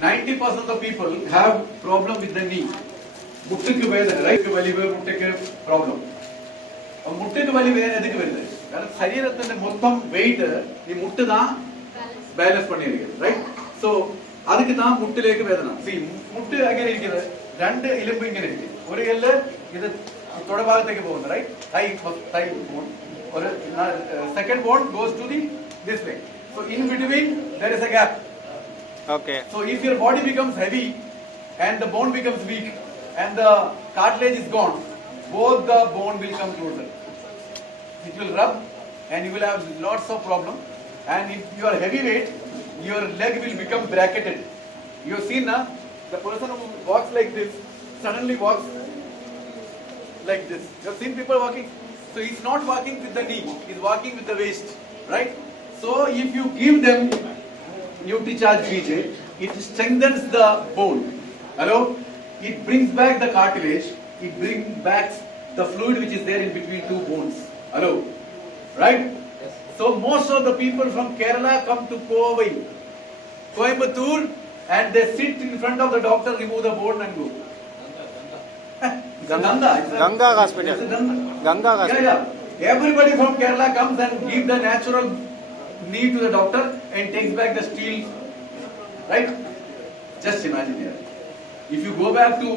90% of the people have problem with the knee. முட்டுக்கு வேதனை, ரைட் வலிவு, முட்டுக்கு ப்ராப்ளம். முட்டுக்கு வலி வேதனை எதுக்கு வருது? കാരണം ശരീരത്തിന്റെ മൊത്തം വെയിറ്റ് ഈ മുട്ട് தான் ബാലൻസ് பண்ணியிருக்கு, ரைட்? சோ அதுக்கு தான் முட்டிലേക്ക് വേദന. see മുട്ട് എങ്ങനെ ഇരിക്കുന്നത്? രണ്ട് എലുമ്പ് ഇങ്ങനെ ഇരിക്കും. ഒരു എല്ല് ഇത് തുടഭാഗത്തേക്ക് പോകുന്നു, റൈറ്റ്? thigh bone. ഒരു second bone goes to the this way. So in between there is a gap. Okay. So if your body becomes heavy and the bone becomes weak and the cartilage is gone, both the bone will come closer. It will rub and you will have lots of problem. And if you are heavyweight, your leg will become bracketed. You have seen the person who walks like this suddenly walks like this. You have seen people walking. So he's not walking with the knee, he's walking with the waist, right? So if you give them NutriCharge PJ, it strengthens the bone. Hello? It brings back the cartilage, it brings back the fluid which is there in between two bones. Hello? Right? Yes. So most of the people from Kerala come to Coimbatore and they sit in front of the doctor, remove the bone and go. Ganga Hospital. Ganga Hospital. Yeah. Everybody from Kerala comes and give the natural knee to the doctor and takes back the steel. Right? Just imagine here. If you go back to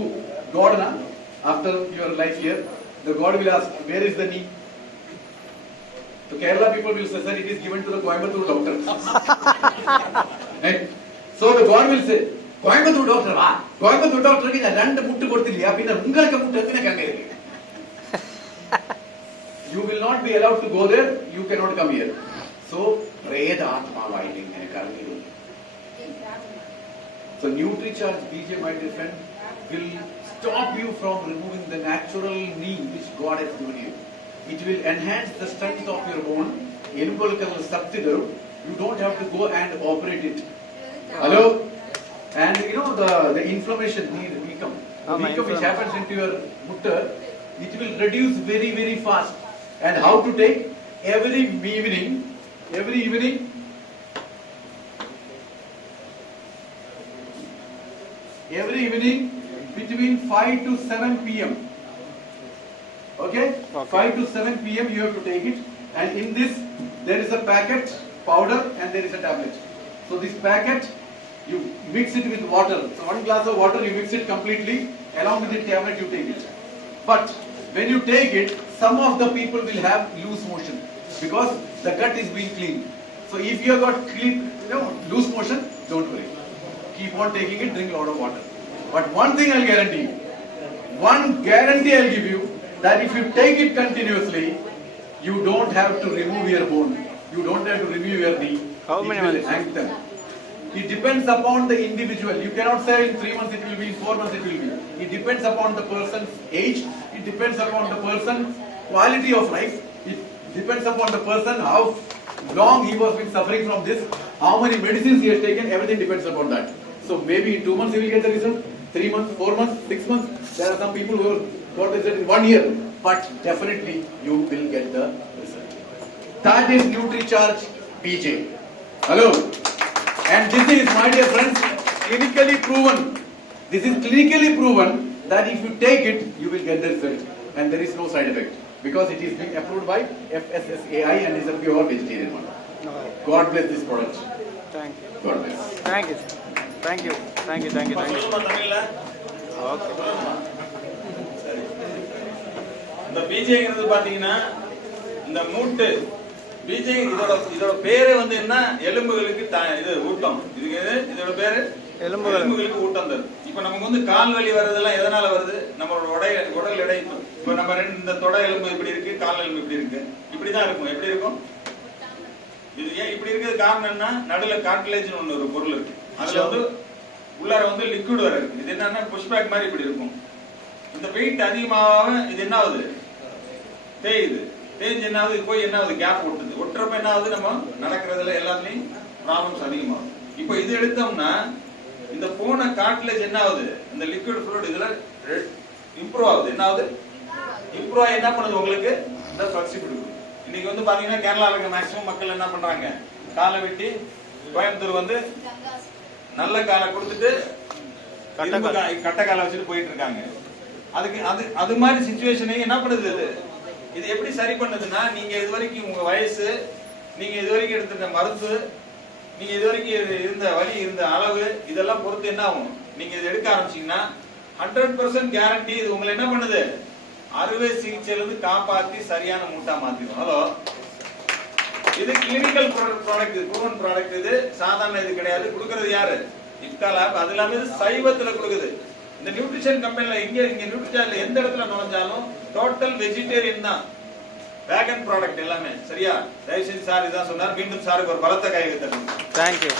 God after your life here, the God will ask, where is the knee? So Kerala people will say, sir, it is given to the Coimbatore doctor. Right? So the God will say, Coimbatore doctor, Coimbatore doctor ki rendu muttu kodutilla pinna ungalku muttu enna kanga irukku. You will not be allowed to go there, you cannot come here. So Predatmavaayil ingane karangiru. So NutriCharge PJ, my dear friend, will stop you from removing the natural knee which God has given you. It will enhance the strength of your bone. Elumbulukku sakti daru. You don't have to go and operate it. Hello? And you know the inflammation, the weakum which happens into your mutta, it will reduce very, very fast. And how to take? Every evening between 5 to 7 p.m. Okay? 5 to 7 p.m. you have to take it. And in this, there is a packet, powder, and there is a tablet. So this packet, you mix it with water. So 1 glass of water, you mix it completely. Along with the tablet, you take it. But when you take it, some of the people will have loose motion because the gut is being cleaned. So if you have got loose motion, don't worry. Keep on taking it, drink a lot of water. But one thing I'll guarantee you, I'll give you, that if you take it continuously, you don't have to remove your bone. You don't have to remove your knee. How many months? Hang them. It depends upon the individual. You cannot say in 3 months it will be, in 4 months it will be. It depends upon the person's age. It depends upon the person's quality of life. It depends upon the person, how long he was been suffering from this, how many medicines he has taken, everything depends upon that. So maybe in 2 months he will get the result, 3 months, 4 months, 6 months. There are some people who got the result in 1 year. But definitely you will get the result. That is NutriCharge PJ. Hello? And this is, my dear friends, clinically proven. This is clinically proven that if you take it, you will get the result. And there is no side effect. Because it is being approved by FSSAI and is a pure vegetarian one. God bless this product. Thank you. God bless. Thank you. Thank you. Thank you. Thank you. Thank you. Okay. இந்த பீஜைங்கிறது பாத்தீங்கன்னா இந்த மூட்டு பீஜை இதோட பேரே வந்து என்ன, எலும்புகளுக்கு இது ஊட்டம். இதோட பேரு எலும்புகளுக்கு ஊட்டம் தரும். இப்ப நமக்கு வந்து கால் வலி வர்றதெல்லாம் எதனால வருது? நம்மளோட உடல் எடை. இப்ப நம்ம இந்த தொடை எலும்பு இப்படி இருக்கு, கால் எலும்பு இப்படி இருக்கு, இப்படிதான் இருக்கும். எப்படி இருக்கும்? இது ஏன் இப்படி இருக்கிறது காரணம் என்ன? நடுல கார்டிலேஜ் ஒண்ணு ஒரு பொருள் இருக்கு. அதுல வந்து உள்ளார வந்து லிக்விட் வர இருக்கு. இது என்னன்னா புஷ்பேக் மாதிரி இப்படி இருக்கும். இந்த வெயிட் அதிகமாக இது என்ன ஆகுது? தேயுது. தேஞ்சு என்ன ஆகுது? போய் என்ன ஆகுது? கேப் ஒட்டுது. ஒட்டுறப்ப என்ன ஆகுது? நம்ம நடக்கிறதுல எல்லாத்துலயும் ப்ராப்ளம்ஸ் அதிகமாகும். இப்போ இது எடுத்தோம்னா இந்த போன கார்டிலேஜ் என்ன ஆகுது? இந்த லிக்விட் ஃப்ளூயிட் இதுல இம்ப்ரூவ் ஆகுது. என்ன ஆகுது? இம்ப்ரூவ் ஆகி என்ன பண்ணுது? உங்களுக்கு இந்த ஃபிளெக்சிபிலிட்டி. இன்னைக்கு வந்து பாத்தீங்கன்னா கேரளால இருக்க மேக்ஸிமம் மக்கள் என்ன பண்றாங்க? காலை வெட்டி கோயம்புத்தூர் வந்து நல்ல காலை கொடுத்துட்டு கட்டை கால். கட்ட காலை வச்சுட்டு போயிட்டு இருக்காங்க. அதுக்கு அது மாதிரி சிச்சுவேஷனை என்ன பண்ணுது இது எப்படி சரி பண்ணுதுன்னா, நீங்க இது வரைக்கும் உங்க வயசு, நீங்க இது வரைக்கும் எடுத்துட்ட மருந்து, நீங்க இது வரைக்கும் இருந்த வலி, இருந்த அளவு, இதெல்லாம் பொறுத்து என்ன ஆகும், நீங்க இதை எடுக்க ஆரம்பிச்சீங்கன்னா 100% கேரண்டி இது உங்களை என்ன பண்ணுது, அறுவை சிகிச்சையில இருந்து காப்பாத்தி சரியான மூட்டா மாத்திடும். ஹலோ, இது கிளினிக்கல் ப்ராடக்ட், ப்ரூவன் ப்ராடக்ட். இது சாதாரண இது கிடையாது. கொடுக்கறது யாரு? இப்கா லேப். அது இல்லாம இது சைவத்துல கொடுக்குது. இந்த நியூட்ரிஷன் கம்பெனில இங்க நியூட்ரிஷன்ல எந்த இடத்துல நுழைஞ்சாலும் டோட்டல் வெஜிடேரியன் தான். வேகன் ப்ராடக்ட் எல்லாமே. சரியா? தயவு செஞ்சு சார் இதான் சொன்னார். மீண்டும் சாருக்கு ஒரு பலத்த கை வைத்தது. தேங்க்யூ.